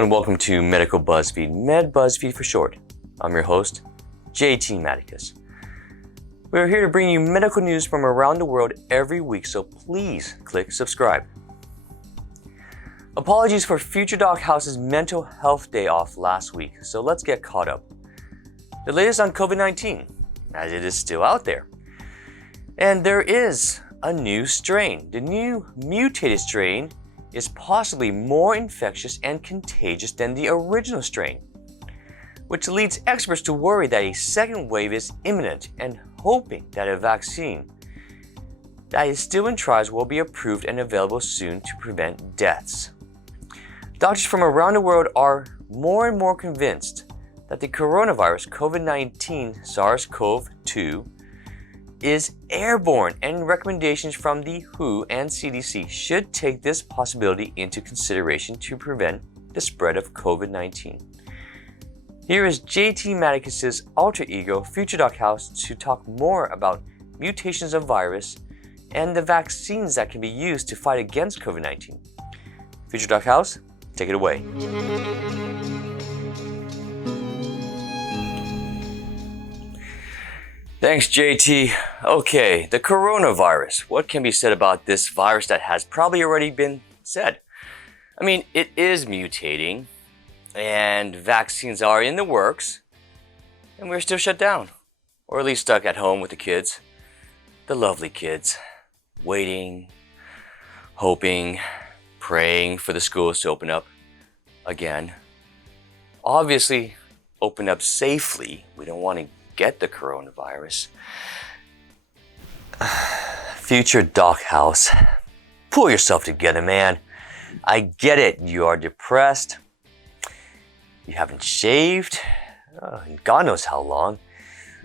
and welcome to Medical BuzzFeed, MedBuzzFeed for short. I'm your host, JT Jessicus. We're here to bring you medical news from around the world every week, so please click subscribe. Apologies for Future Doc House's mental health day off last week, so let's get caught up. The latest on COVID-19, as it is still out there. And there is a new strain. The new mutated strain is possibly more infectious and contagious than the original strain, which leads experts to worry that a second wave is imminent and hoping that a vaccine that is still in trials will be approved and available soon to prevent deaths. Doctors from around the world are more and more convinced that the coronavirus COVID-19 SARS-CoV-2 is airborne, and recommendations from the WHO and CDC should take this possibility into consideration to prevent the spread of COVID-19. Here is JT Jessicus' alter ego, Future Doc House, to talk more about mutations of virus and the vaccines that can be used to fight against COVID-19. Future Doc House, take it away. Thanks, JT. Okay, the coronavirus. What can be said about this virus that has probably already been said? I mean, it is mutating, and vaccines are in the works, and we're still shut down, or at least stuck at home with the kids, the lovely kids, waiting, hoping, praying for the schools to open up again. Obviously, open up safely. We don't want to get the coronavirus. Future Doc House, pull yourself together, man. I get it. You are depressed. You haven't shaved. God knows how long.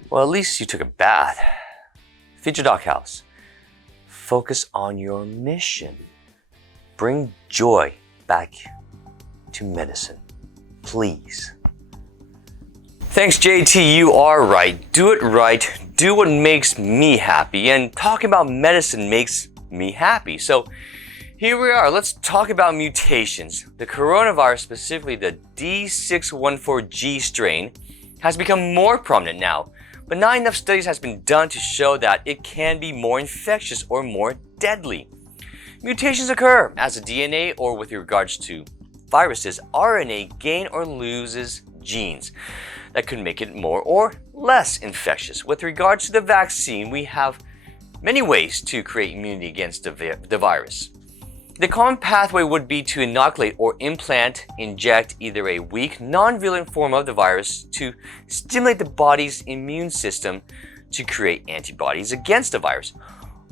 Well, at least you took a bath. Future Doc House, focus on your mission. Bring joy back to medicine, please. Thanks, JT. You are right. Do it right. Do what makes me happy. And talking about medicine makes me happy. So here we are. Let's talk about mutations. The coronavirus, specifically the D614G strain, has become more prominent now. But not enough studies has been done to show that it can be more infectious or more deadly. Mutations occur as the DNA, or with regards to viruses, RNA gain or loses genes that could make it more or less infectious. With regards to the vaccine, we have many ways to create immunity against the virus. The common pathway would be to inoculate or inject either a weak, non-virulent form of the virus to stimulate the body's immune system to create antibodies against the virus,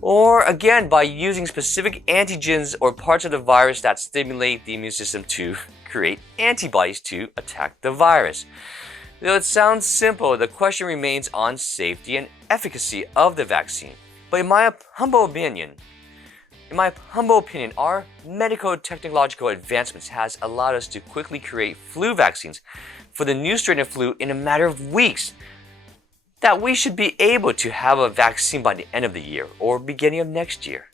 or again by using specific antigens or parts of the virus that stimulate the immune system to create antibodies to attack the virus. Though it sounds simple, the question remains on safety and efficacy of the vaccine. But in my humble opinion, our medical technological advancements has allowed us to quickly create flu vaccines for the new strain of flu in a matter of weeks, that we should be able to have a vaccine by the end of the year or beginning of next year.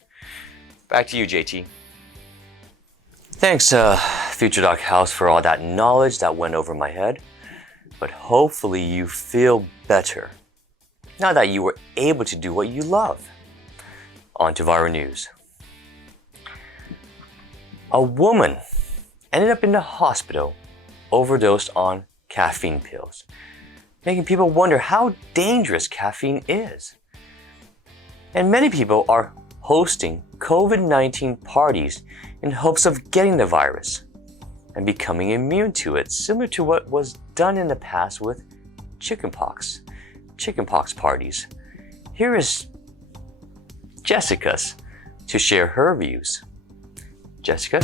Back to you, JT. Thanks, Future Doc House, for all that knowledge that went over my head. But hopefully you feel better now that you were able to do what you love. On to viral news. A woman ended up in the hospital, overdosed on caffeine pills, making people wonder how dangerous caffeine is. And many people are hosting COVID-19 parties in hopes of getting the virus and becoming immune to it, similar to what was done in the past with chickenpox parties. Here is Jessicus to share her views. Jessicus?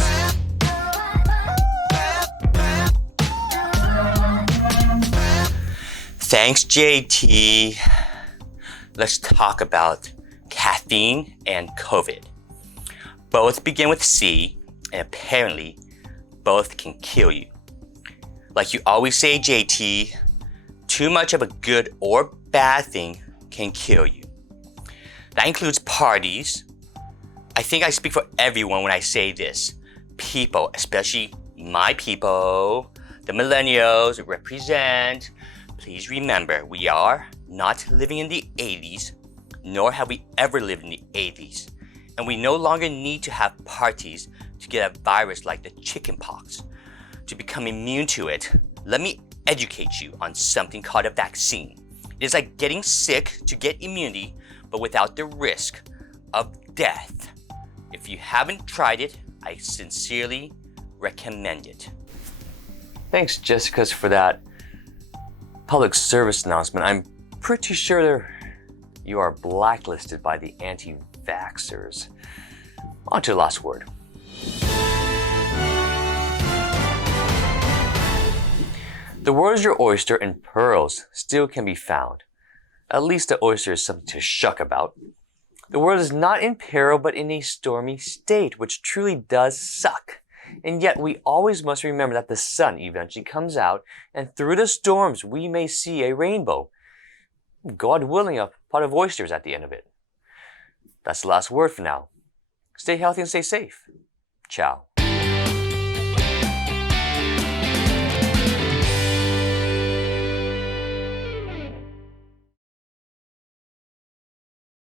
Thanks, JT. Let's talk about caffeine and COVID. Both begin with C, and apparently both can kill you. Like you always say, JT, too much of a good or bad thing can kill you. That includes parties. I think I speak for everyone when I say this. People, especially My people, the millennials represent. Please remember, we are not living in the 80s, nor have we ever lived in the 80s. And we no longer need to have parties to get a virus like the chickenpox. To become immune to it, let me educate you on something called a vaccine. It is like getting sick to get immunity, but without the risk of death. If you haven't tried it, I sincerely recommend it. Thanks, Jessicus, for that public service announcement. I'm pretty sure you are blacklisted by the anti-vaxxers. On to the last word. The world is your oyster, and pearls still can be found. At least the oyster is something to shuck about. The world is not in peril, but in a stormy state, which truly does suck. And yet we always must remember that the sun eventually comes out, and through the storms we may see a rainbow. God willing, a pot of oysters at the end of it. That's the last word for now. Stay healthy and stay safe. Ciao.